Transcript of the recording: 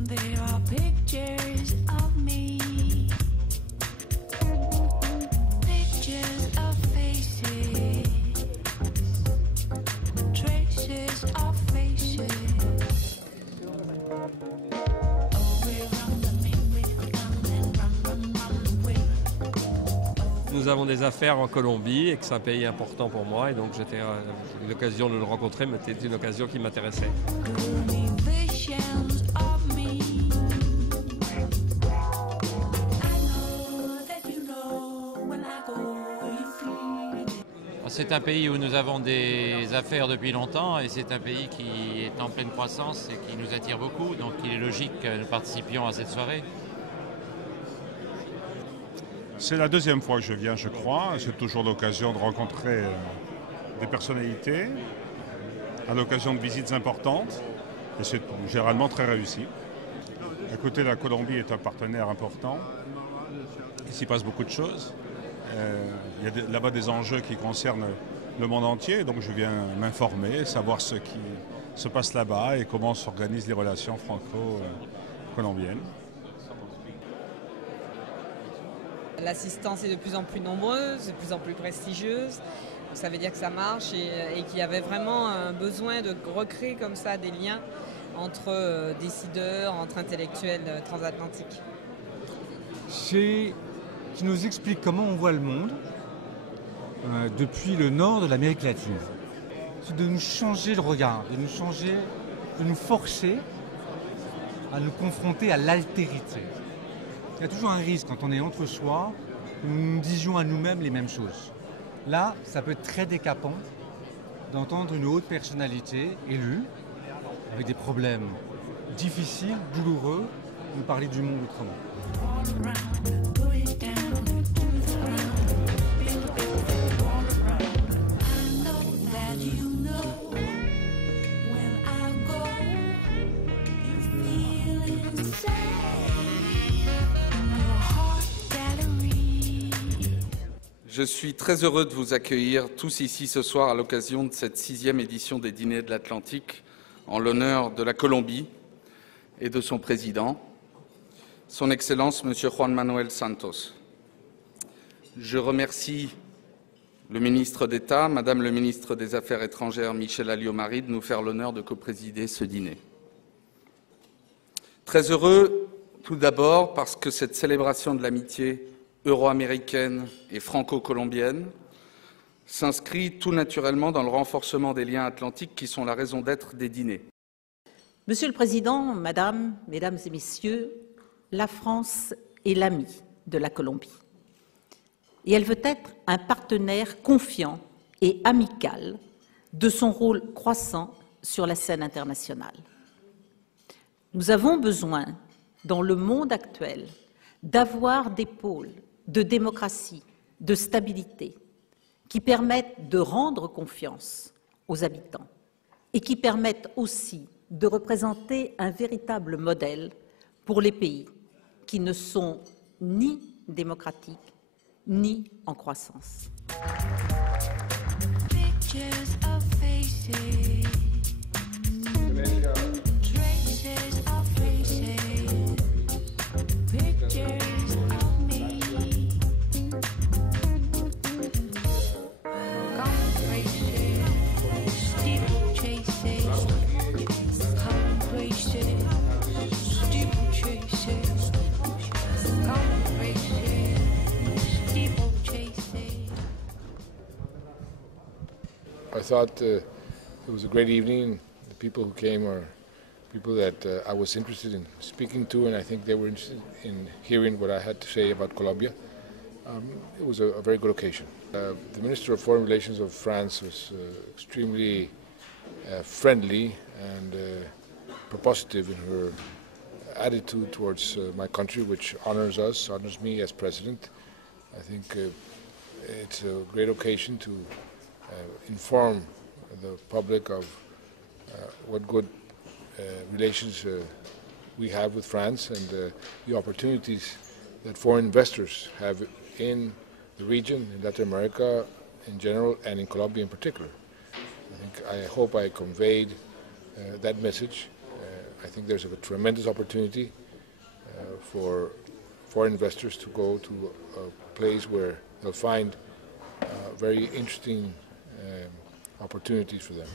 There are pictures of me, pictures of faces, traces of faces. Nous avons des affaires en Colombie et que c'est un pays important pour moi et donc j'étais l'occasion de le rencontrer, mais c'était une occasion qui m'intéressait. C'est un pays où nous avons des affaires depuis longtemps et c'est un pays qui est en pleine croissance et qui nous attire beaucoup, donc il est logique que nous participions à cette soirée. C'est la deuxième fois que je viens, je crois. C'est toujours l'occasion de rencontrer des personnalités, à l'occasion de visites importantes, et c'est généralement très réussi. Écoutez, la Colombie est un partenaire important. Il s'y passe beaucoup de choses. Il y a là-bas des enjeux qui concernent le monde entier, donc je viens m'informer, savoir ce qui se passe là-bas et comment s'organisent les relations franco-colombiennes. L'assistance est de plus en plus nombreuse, de plus en plus prestigieuse. Ça veut dire que ça marche et qu'il y avait vraiment un besoin de recréer comme ça des liens entre décideurs, entre intellectuels transatlantiques. C'est qui nous explique comment on voit le monde depuis le nord de l'Amérique latine. C'est de nous changer le regard, de nous forcer à nous confronter à l'altérité. Il y a toujours un risque quand on est entre soi, que nous disions à nous-mêmes les mêmes choses. Là, ça peut être très décapant d'entendre une haute personnalité élue, avec des problèmes difficiles, douloureux, nous parler du monde autrement. Je suis très heureux de vous accueillir tous ici ce soir à l'occasion de cette 6e édition des Dîners de l'Atlantique en l'honneur de la Colombie et de son président, Son Excellence M. Juan Manuel Santos. Je remercie le ministre d'État, Madame le ministre des Affaires étrangères Michèle Alliot-Marie de nous faire l'honneur de coprésider ce dîner. Très heureux tout d'abord parce que cette célébration de l'amitié euro-américaine et franco-colombienne s'inscrit tout naturellement dans le renforcement des liens atlantiques qui sont la raison d'être des dîners. Monsieur le Président, Madame, Mesdames et Messieurs, la France est l'amie de la Colombie. Et elle veut être un partenaire confiant et amical de son rôle croissant sur la scène internationale. Nous avons besoin, dans le monde actuel, d'avoir des pôles de démocratie, de stabilité, qui permettent de rendre confiance aux habitants et qui permettent aussi de représenter un véritable modèle pour les pays qui ne sont ni démocratiques ni en croissance. I thought it was a great evening. The people who came are people that I was interested in speaking to, and I think they were interested in hearing what I had to say about Colombia. It was a very good occasion. The Minister of Foreign Relations of France was extremely friendly and propositive in her attitude towards my country, which honors us, honors me as President. I think it's a great occasion to inform the public of what good relations we have with France and the opportunities that foreign investors have in the region, in Latin America in general and in Colombia in particular. I hope I conveyed that message I think there's a tremendous opportunity for foreign investors to go to a place where they'll find very interesting opportunities for them.